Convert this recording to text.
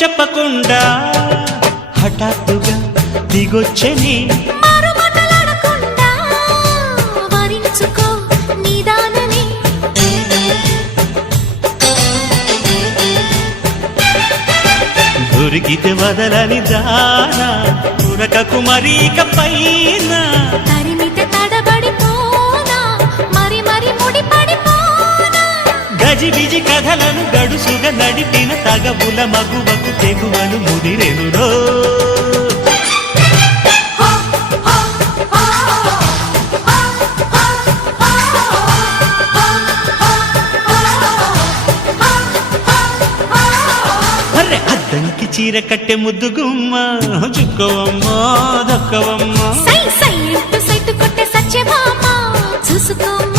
చెప్పకుండా హఠాత్తుగా దిగొచ్చని దొరికితే వదలని దానా ఉరకకు మరీక పైన తరిమితే తడబడిపోనా మరి మరి ముడిపడిపోనా గజిబిజి కథలను గడుసుగా నడిపిన తగవుల మగువకు తెగువను ముదిరెనురో అద్దంకి చీర కట్టె ముద్దు గుమ్మ చుక్కవమ్మ దక్కవమ్మ సై సై సైటు కొట్టే సత్యభామ చూసుకోమ్మ